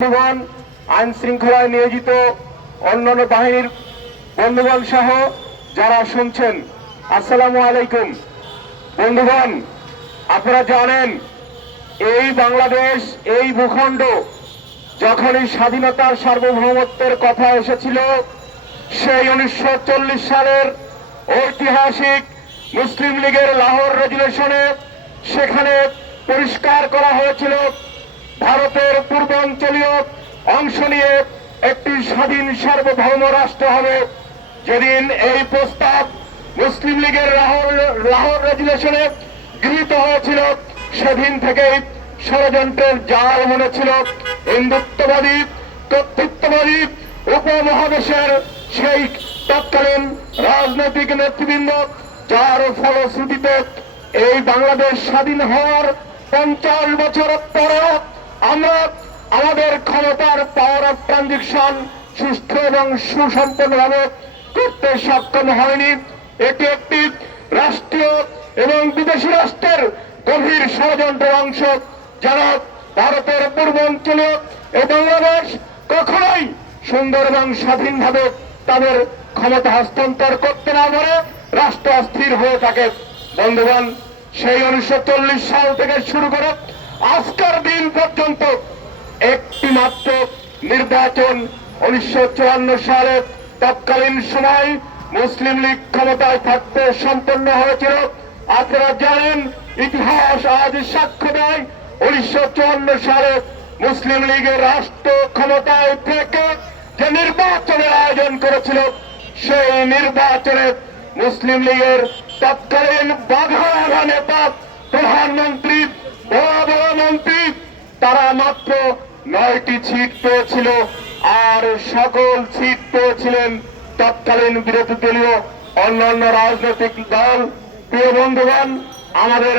বন্ধুগণ আইন শৃঙ্খলায় নিয়োজিত অন্যান্য বাহিনীর বন্ধুগণ সহ যারা শুনছেন, আসসালামু আলাইকুম। বন্ধুগণ, আপনারা জানেন, এই বাংলাদেশ, এই ভূখণ্ড যখনই স্বাধীনতার সার্বভৌমত্বের কথা এসেছিল, সেই উনিশশো চল্লিশ সালের ঐতিহাসিক মুসলিম লীগের লাহোর রেজুলেশনে সেখানে পরিষ্কার করা হয়েছিল ভারতের পূর্বাঞ্চলীয় অংশ নিয়ে একটি স্বাধীন সার্বভৌম রাষ্ট্র হবে। যেদিন এই প্রস্তাব মুসলিম লীগের লাহোর লাহোর রেজুলেশনে গৃহীত হয়েছিল, সেদিন থেকেই ষড়যন্ত্রের জাল মনেছিল। হিন্দুত্ববাদী, কর্তৃত্ববাদী উপমহাদেশের সেই তৎকালীন রাজনৈতিক নেতৃবৃন্দ, যার ফলশ্রুতিতে এই বাংলাদেশ স্বাধীন হওয়ার পঞ্চাশ বছর পরেও আমরা আমাদের ক্ষমতার পাওয়ার অফ ট্রানজেকশন সুস্থ এবং সুসম্পন্নভাবে করতে সক্ষম হয়নি। এটি একটি রাষ্ট্রীয় এবং বিদেশি রাষ্ট্রের গভীর ষড়যন্ত্রের অংশ। যারা ভারতের পূর্বাঞ্চলীয় এই বাংলাদেশ কখনোই সুন্দর এবং স্বাধীনভাবে তাদের ক্ষমতা হস্তান্তর করতে না পারে, রাষ্ট্র অস্থির হয়ে থাকে। বন্ধুগণ, সেই উনিশশো চল্লিশ সাল থেকে শুরু করে আজকের দিন পর্যন্ত একটি মাত্র নির্বাচন উনিশশো সালে তৎকালীন সময় মুসলিম লীগ ক্ষমতায় থাকতে সম্পন্ন হয়েছিল। আপনারা জানেন, ইতিহাস আজ সাক্ষ্য দেয়, উনিশশো সালে মুসলিম লীগের রাষ্ট্র ক্ষমতায় থেকে যে নির্বাচনের আয়োজন করেছিল, সেই নির্বাচনে মুসলিম লীগের তৎকালীন বাঘা নেতা প্রধানমন্ত্রী মন্ত্রী, তারা মাত্র নয়টি ছিট পেয়েছিল আর সকল ছিট পেয়েছিলেন তৎকালীন বিরোধী দলীয় অন্যান্য রাজনৈতিক দল। প্রিয় বন্ধুগণ, আমাদের